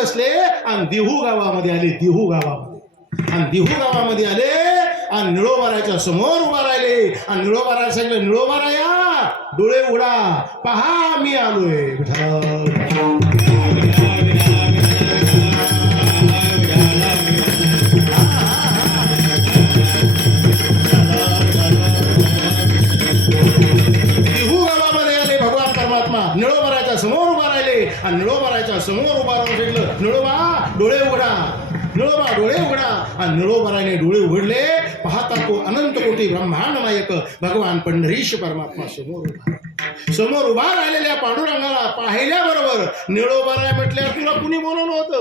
बसले आणि दिहू गावामध्ये आले दिहू गावामध्ये आणि दिहू गावामध्ये आले आणि निळोबाराच्या समोर उभा राहिले आणि निळोबाराय सांगले निळोबाराया डोळे उडा पहा मी आलोय निळोबराने डोळे उघडले पाहता तो अनंत कोटी ब्रह्मांड नायक भगवान पंढरीश परमात्मा समोर उभा समोर उभा राहिलेल्या पांडुरंगाला पाहिल्याबरोबर बरोबर म्हटल्या म्हटल्यावर तुला कुणी बोलवलं होतं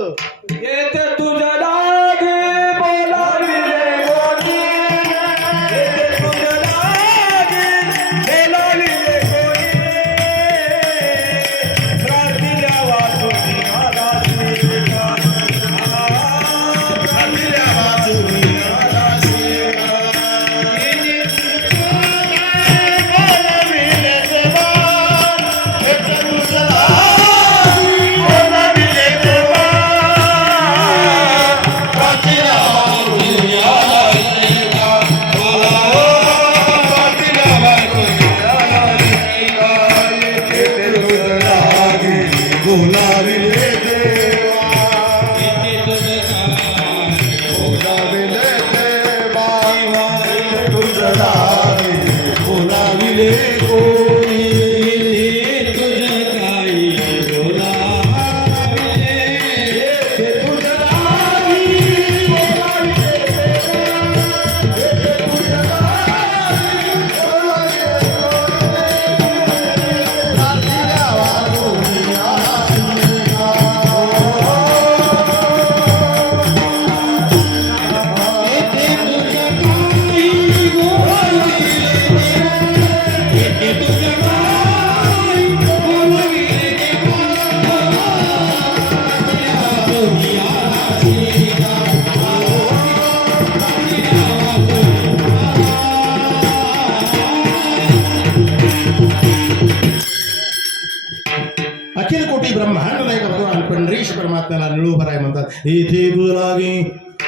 आपल्याला निळू आहे म्हणतात इथे लागे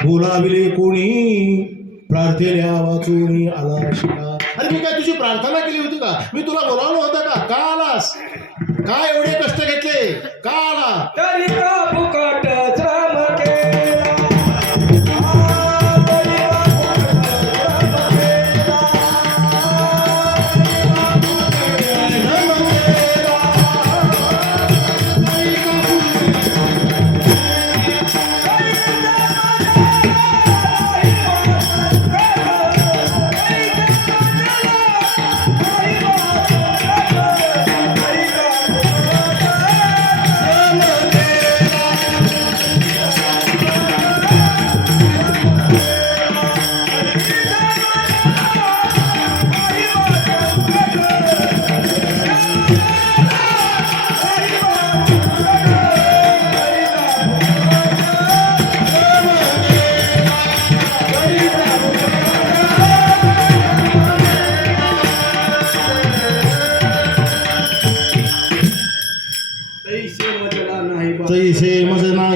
बोलाविले कोणी प्रार्थने वाचून आला शिका अरे मी काय तुझी प्रार्थना केली होती का मी तुला बोलावलो होता का आलास काय एवढे कष्ट घेतले का आला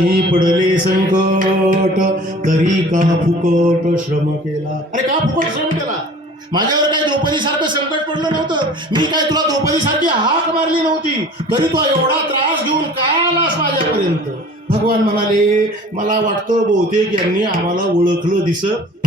नाही पडले संकट तरी का फुकट श्रम केला अरे का फुकट श्रम केला माझ्यावर काय द्रौपदी सारखं संकट पडलं नव्हतं मी काय तुला द्रौपदी सारखी हाक मारली नव्हती तरी तू एवढा त्रास घेऊन का आलास माझ्यापर्यंत भगवान म्हणाले मला वाटतं बहुतेक यांनी आम्हाला ओळखलं दिसत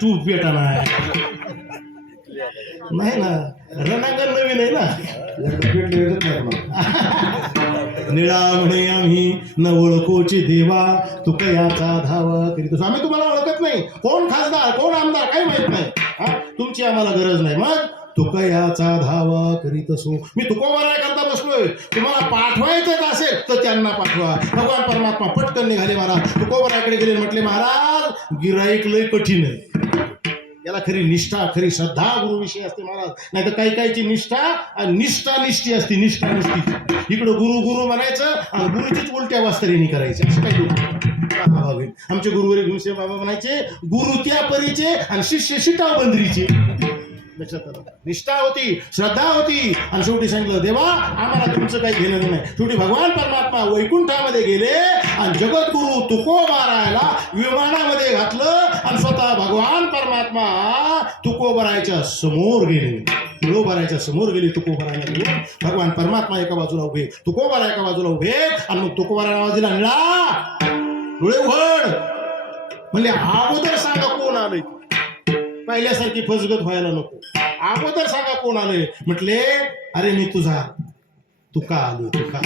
तूप पेटाना नाही ना रणांगण नवीन आहे ना निळा म्हणे आम्ही न ओळखोची देवा तू कयाचा धावा करीत आम्ही तुम्हाला ओळखत नाही कोण खासदार कोण आमदार काही माहित नाही हा तुमची आम्हाला गरज नाही मग तुकयाचा धावा करीत असो मी करता बसलोय तुम्हाला पाठवायचंच असेल तर त्यांना पाठवा भगवान परमात्मा पटकन निघाले महाराज तुकोबारायकडे गेले म्हटले महाराज गिराईक लय कठीण आहे याला खरी निष्ठा खरी श्रद्धा गुरुविषयी असते महाराज नाही तर काही काहीची निष्ठा आणि निष्ठा निष्ठी असते निष्ठा निष्ठी इकडं गुरु गुरु म्हणायचं आणि गुरुचीच उलट्या वास्तरीने करायचं असं काही आमचे गुरुवरी गुरुसे बाबा म्हणायचे गुरु त्या परीचे आणि शिष्य शिटाबंदरीचे लक्षात निष्ठा होती श्रद्धा होती आणि शेवटी सांगितलं देवा आम्हाला तुमचं काही घेणं नाही शेवटी भगवान परमात्मा वैकुंठामध्ये गेले आणि जगद्गुरु तुको मारायला विमानामध्ये घातलं आणि स्वतः भगवान परमात्मा तुकोबरायच्या समोर गेले तुळोबरायच्या समोर गेली तुकोबरायला गेले भगवान परमात्मा एका बाजूला उभे तुकोबारा एका बाजूला उभे आणि मग तुकोबारा बाजूला आणला डोळे उघड म्हणजे अगोदर सांगा कोण आले पहिल्यासारखी फसगत व्हायला नको अगोदर सांगा कोण आले म्हटले अरे मी तुझा तुका आलो तुका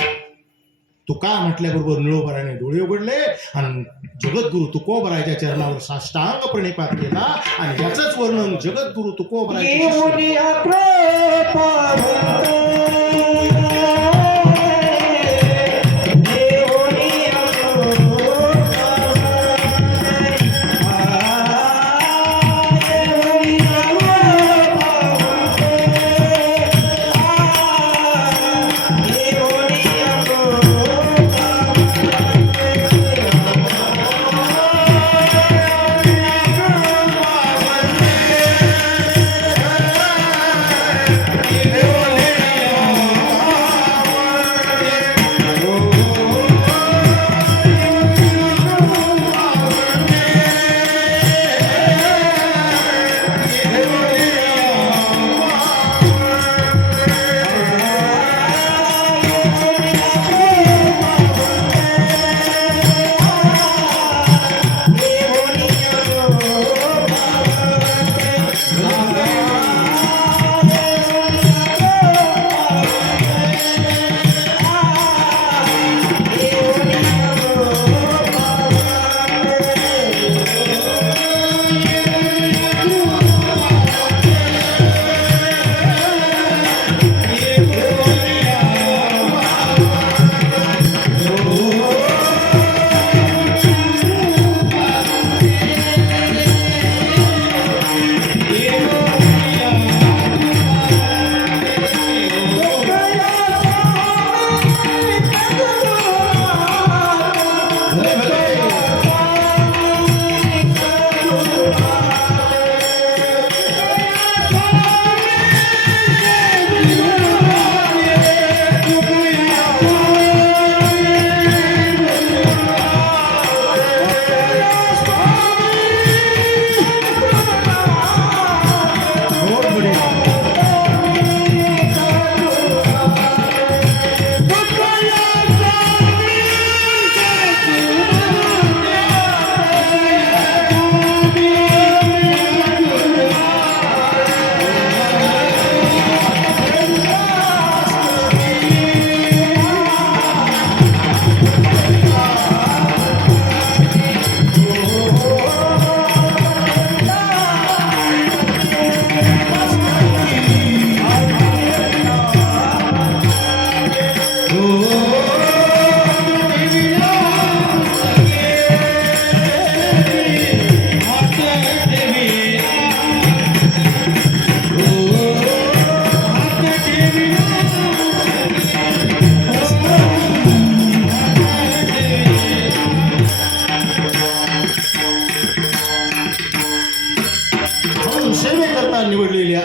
तुका म्हटल्याबरोबर निळोबराने डोळे उघडले आणि जगद्गुरु तुकोबरायच्या चरणावर साष्टांग प्रणिपात केला आणि याच वर्णन जगद्गुरु तुकोबराय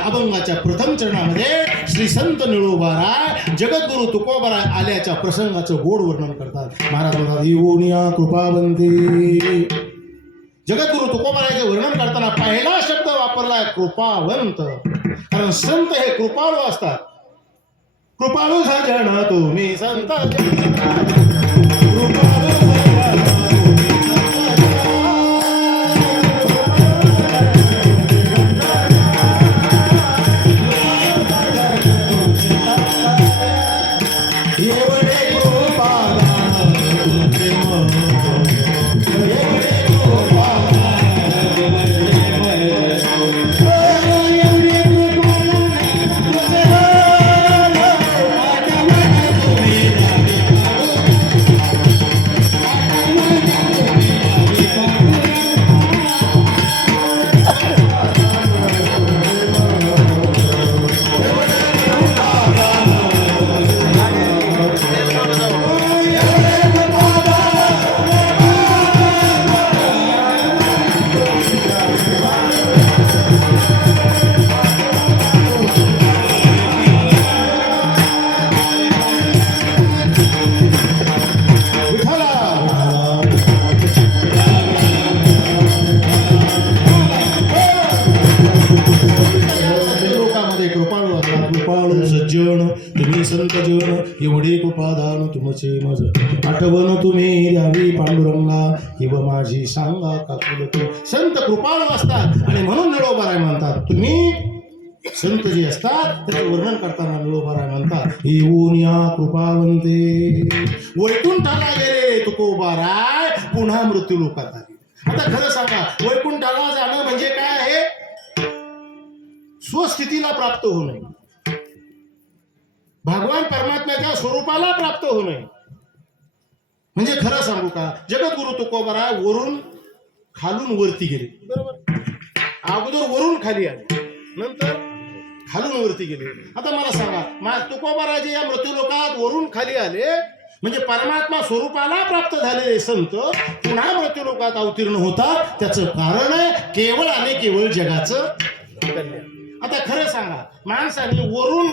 अभंगाच्या प्रथम चरणामध्ये श्री संत निळोबारा जगद्गुरु तुकोबारा आल्याच्या प्रसंगाचं गोड वर्णन करतात महाराज म्हणतात कृपावंती जगद्गुरु तुकोबाराचे वर्णन करताना पहिला शब्द वापरलाय कृपावंत कारण संत हे कृपाळू असतात कृपाळू सजन तुम्ही संत मनाचे मज आठवण तुम्ही द्यावी पांडुरंगा किंवा माझी सांगा काकुल संत कृपाळ असतात आणि म्हणून राय म्हणतात तुम्ही संत जे असतात त्याचे वर्णन करताना राय म्हणतात येऊन या कृपावंते वैकुंठाला गेले राय पुन्हा मृत्यू लोकात आली आता खरं सांगा वैकुंठाला जाणं म्हणजे काय आहे स्वस्थितीला प्राप्त होणे भगवान परमात्म्याच्या स्वरूपाला प्राप्त होणे म्हणजे खरं सांगू का जगद्गुरु तुकोबरा वरून खालून वरती गेले बरोबर अगोदर वरून खाली आले नंतर खालून वरती गेले आता मला सांगा मा तुकोबराजे या मृत्यूलोकात वरून खाली आले म्हणजे परमात्मा स्वरूपाला प्राप्त झालेले संत पुन्हा मृत्यूलोकात अवतीर्ण होतात त्याचं कारण आहे केवळ आणि केवळ जगाचं आता खरं सांगा माणसाने वरून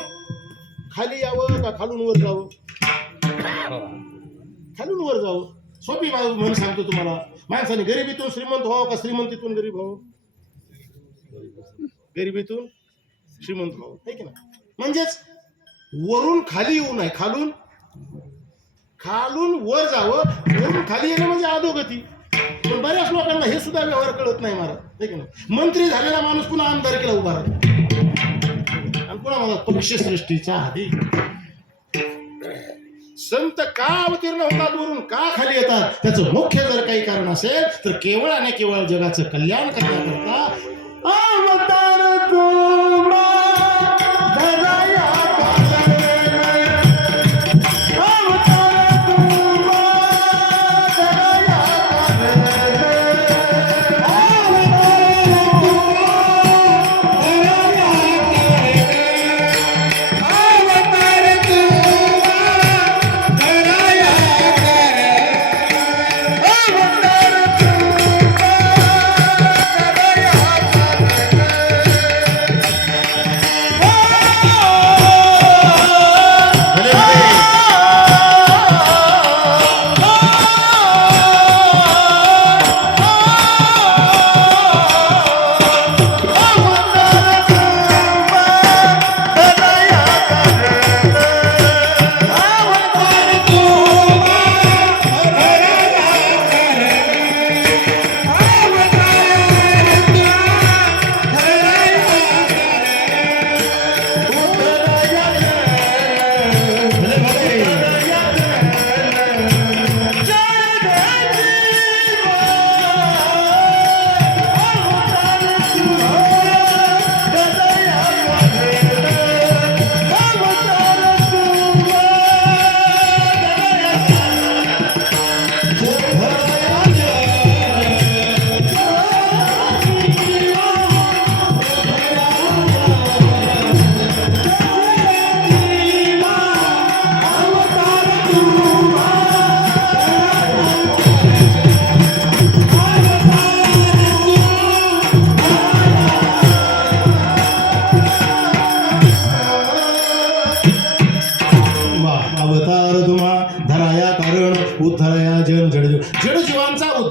खाली यावं का खालून वर जावं खालून वर जावं सोपी माझं म्हणून सांगतो तुम्हाला माणसाने गरिबीतून श्रीमंत व्हावं का श्रीमंतीतून गरीब व्हावं गरिबीतून श्रीमंत व्हावं आहे ना म्हणजेच वरून खाली येऊ नये खालून खालून वर जावं वरून खाली येणं म्हणजे अधोगती पण बऱ्याच लोकांना हे सुद्धा व्यवहार कळत नाही महाराज आहे ना मंत्री झालेला माणूस पुन्हा आमदारकीला उभा राहतो कोणाला पक्षसृष्टीचा आधी संत का अवतीर्ण होतात वरून का खाली येतात त्याचं मुख्य जर काही कारण असेल तर केवळ आणि केवळ जगाचं कल्याण करण्याकरता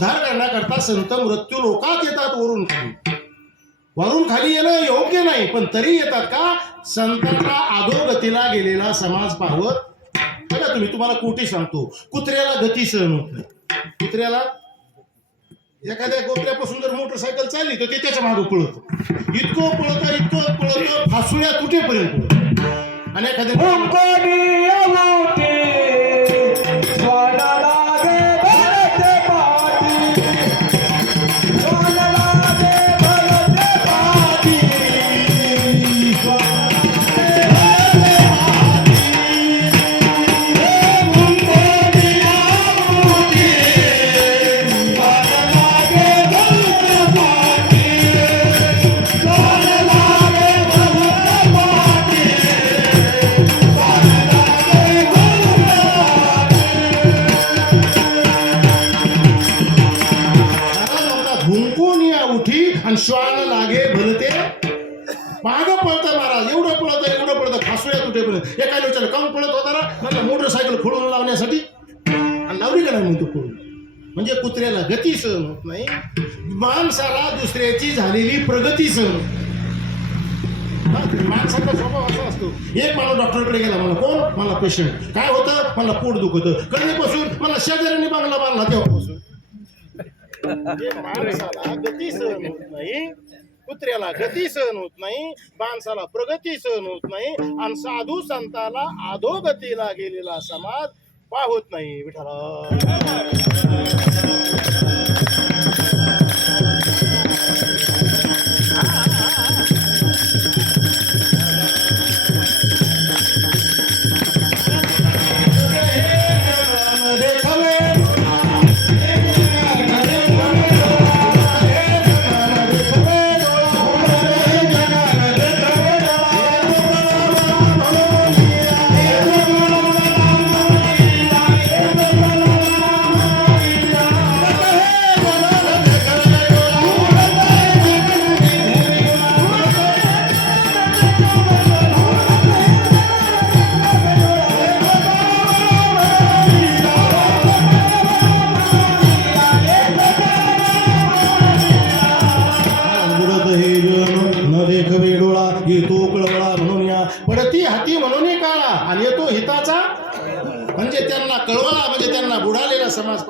उद्धार करण्याकरता संत मृत्यू लोकात येतात वरून खाली वरून खाली येणं योग्य नाही पण तरी येतात का संतांना अधोगतीला गेलेला समाज पाहत बघा तुम्ही तुम्हाला कुठे सांगतो कुत्र्याला गती सहन होत नाही कुत्र्याला एखाद्या गोत्र्यापासून जर मोटरसायकल चालली तर ते त्याच्या मागं पळत इतकं पळत इतकं पळत फासूया कुठेपर्यंत आणि एखाद्या असूया कुठे पण एकाने विचारलं काम पडत होता ना म्हणजे मोटरसायकल खोडून लावण्यासाठी आणि लावली का नाही म्हणतो खोडून म्हणजे कुत्र्याला गती सहन होत नाही माणसाला दुसऱ्याची झालेली प्रगती सहन माणसाचा स्वभाव असा असतो एक माणूस डॉक्टरकडे गेला मला कोण मला पेशंट काय होतं मला पोट दुखत कधीपासून मला शेजाऱ्याने बांगला बांधला तेव्हापासून माणसाला गती सहन होत नाही कुत्र्याला गती सहन होत नाही माणसाला प्रगती सहन होत नाही आणि साधू संताला आधोगतीला गेलेला समाज पाहत नाही विठाला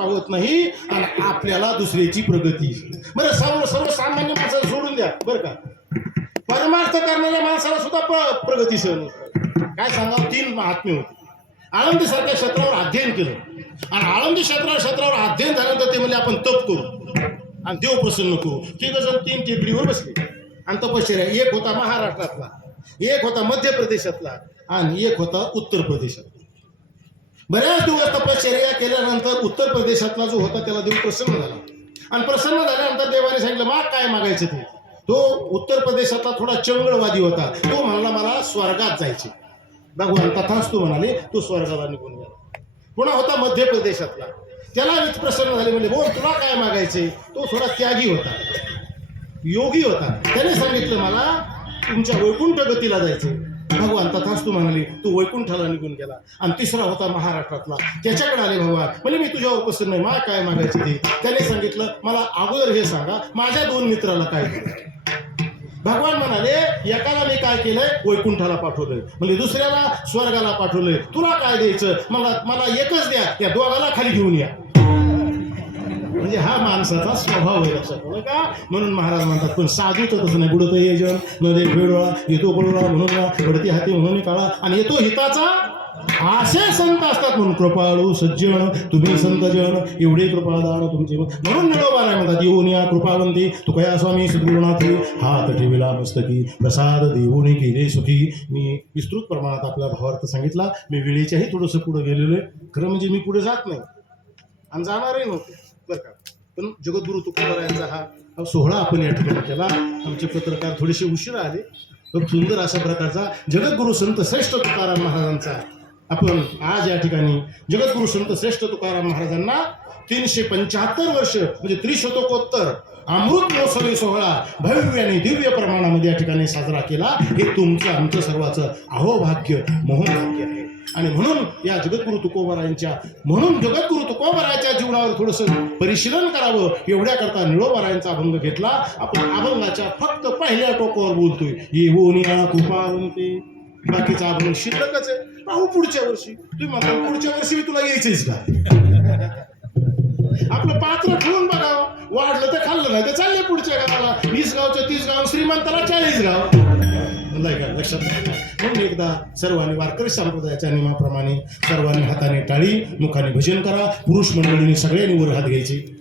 नाही आणि आपल्याला दुसऱ्याची प्रगती बरं सर्व सर्वसामान्य माणसाला सोडून द्या बरं का परमार्थ करणाऱ्या माणसाला सुद्धा प्रगती सहन काय सांगा तीन महात्मे होते आळंदी सारख्या क्षेत्रावर अध्ययन केलं आणि आळंदी क्षेत्रावर क्षेत्रावर अध्ययन झाल्यानंतर ते म्हणजे आपण तप करू आणि देव प्रसन्न करू तिघ कसं तीन टेकडीवर बसले आणि तपश्चर्या एक होता महाराष्ट्रातला एक होता मध्य प्रदेशातला आणि एक होता उत्तर प्रदेशात बऱ्याच दिवस तपश्चर्या केल्यानंतर उत्तर प्रदेशातला जो होता त्याला देव प्रसन्न झाला आणि प्रसन्न झाल्यानंतर देवाने सांगितलं मा काय मागायचं ते तो उत्तर प्रदेशातला थोडा चंगळवादी होता तो म्हणाला मला स्वर्गात जायचे भगवान तथाच तू म्हणाले तो स्वर्गाला निघून गेला पुन्हा होता मध्य प्रदेशातला त्याला प्रसन्न झाले म्हणजे बोल तुला काय मागायचे तो थोडा त्यागी होता योगी होता त्याने सांगितलं मला तुमच्या वैकुंठ गतीला जायचं भगवान तथाच तू म्हणाली तू वैकुंठाला निघून गेला आणि तिसरा होता महाराष्ट्रातला त्याच्याकडे आले भगवान म्हणजे मी तुझ्या उपस्थित नाही मला काय मागायची ती त्याने सांगितलं मला अगोदर हे सांगा माझ्या दोन मित्राला काय भगवान म्हणाले एकाला मी काय केलंय वैकुंठाला पाठवलंय म्हणजे दुसऱ्याला स्वर्गाला पाठवलंय तुला काय द्यायचं मला मला एकच द्या त्या दोघाला खाली घेऊन या म्हणजे हा माणसाचा स्वभाव आहे लक्षात का म्हणून महाराज म्हणतात पण साधू तर तसं नाही बुडतं येजन नदे भेडोळा येतो बडोळा म्हणून भडती हाती म्हणून काळा आणि येतो हिताचा असे संत असतात म्हणून कृपाळू सज्जन तुम्ही संतजन एवढे कृपादान तुमचे म्हणून निळोबा नाही म्हणतात येऊन या कृपावंती तुकया स्वामी सद्गुरुनाथी हात ठेविला मस्तकी प्रसाद देऊने केले सुखी मी विस्तृत प्रमाणात आपला भावार्थ सांगितला मी वेळेच्याही थोडंसं पुढे गेलेलो आहे खरं म्हणजे मी पुढे जात नाही आणि जाणारही नव्हते पण जगद्गुरु तुकोबरायांचा हा सोहळा आपण या ठिकाणी केला आमचे पत्रकार थोडेसे उशीर आले खूप सुंदर अशा प्रकारचा जगद्गुरु संत श्रेष्ठ तुकाराम महाराजांचा आपण आज या ठिकाणी जगद्गुरु संत श्रेष्ठ तुकाराम महाराजांना तीनशे पंच्याहत्तर वर्ष म्हणजे त्रिशतकोत्तर अमृत महोत्सवी सोहळा भव्य आणि दिव्य प्रमाणामध्ये या ठिकाणी साजरा केला हे तुमचं आमचं सर्वाचं अहोभाग्य मोहभाग्य आहे आणि म्हणून या जगद्गुरु तुकोबारायांच्या म्हणून जगद्गुरु तुकोबारायाच्या जीवनावर थोडस परिशीलन करावं एवढ्याकरता निळोबारायांचा अभंग घेतला आपण अभंगाच्या फक्त पहिल्या टोकावर बोलतोय येऊन कृपा होते बाकीचा अभंग शिल्लकच आहे पाहू पुढच्या वर्षी तुम्ही म्हणता पुढच्या वर्षी मी तुला यायचंच का आपलं पात्र ठेवून बघावं वाढलं तर खाल्लं नाही तर चालले पुढच्या गावाला वीस गावचं तीस गाव श्रीमंतला चाळीस गाव का लक्षात म्हणून एकदा सर्वांनी वारकरी संप्रदायाच्या नियमाप्रमाणे सर्वांनी हाताने टाळी मुखाने भजन करा पुरुष मंडळीने सगळ्यांनी वर हात घ्यायची